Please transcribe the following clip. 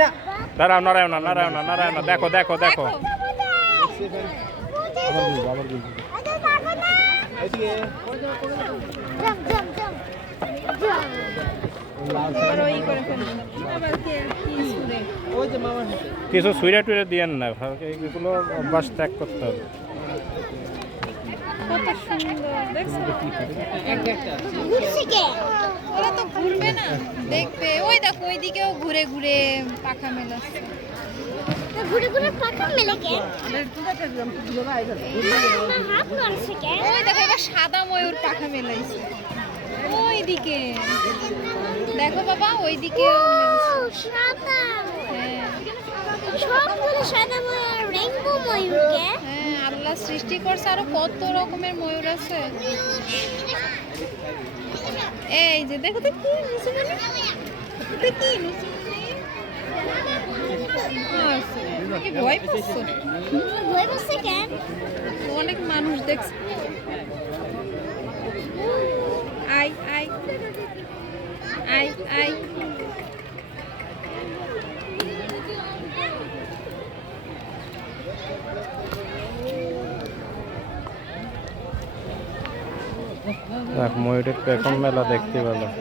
নারায়ণ নারায়ণ নারায়ণ নারায়ণ দেখো দেখো দেখো কিছু সুইরা টুইরা দিয়েন না, এগুলো অভ্যাস ত্যাগ করতে হবে। কত সুন্দর দেখছো? ওরা তো ঘুরবে না, দেখবে। ওই দেখো ওইদিকেও ঘুরে ঘুরে পাখা মেলাচ্ছে। ঘুরে ঘুরে পাখা মেলে কেন? ওই দেখো এবার সাদা ময়ূর পাখা মেলাইছে ওইদিকে। দেখো বাবা ওইদিকে সাদা হ্যাঁ সবগুলো সাদা ময়ূর, রেইনবো ময়ূরকে। হ্যাঁ, আল্লাহ সৃষ্টি করছে আরো কত রকমের ময়ূর আছে। এই যে দেখো তো কি নিচে মানে এটা কি নিচে কি ভয় পাচ্ছো? ভয় পাচ্ছে কেন? অনেক মানুষ দেখছে। আই আই আই আই ময়ূরের পেখম মেলা দেখতে পেলাম।